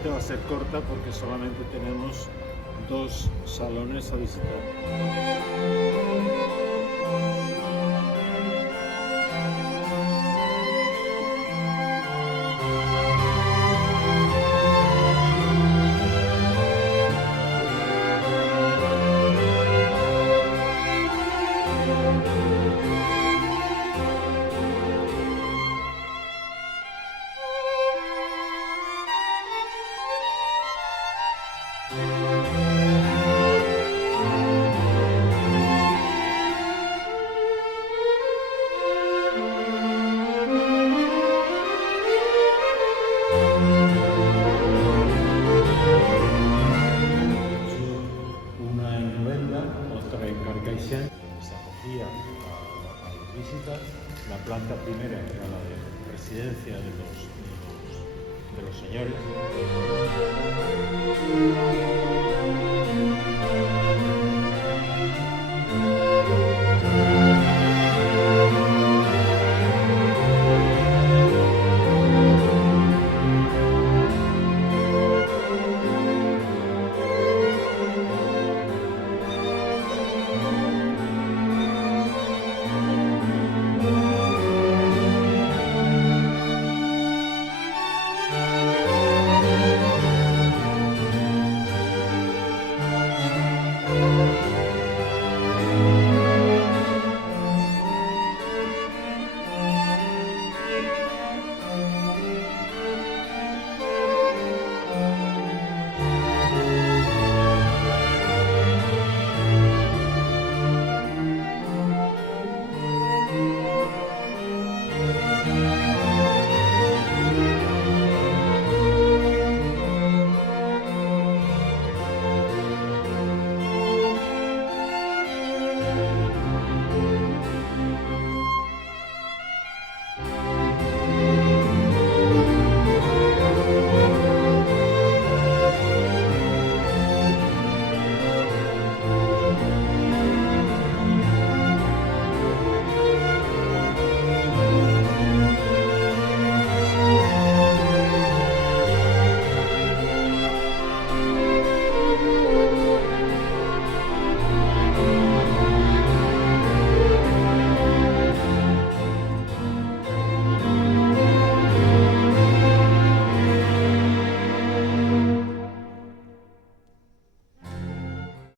seguramente va a ser corta porque solamente tenemos 2 salones a visitar. Una en Novelda, otra en Carcaixent. Se acogía a las visitas. La planta primera era la de residencia de los señores.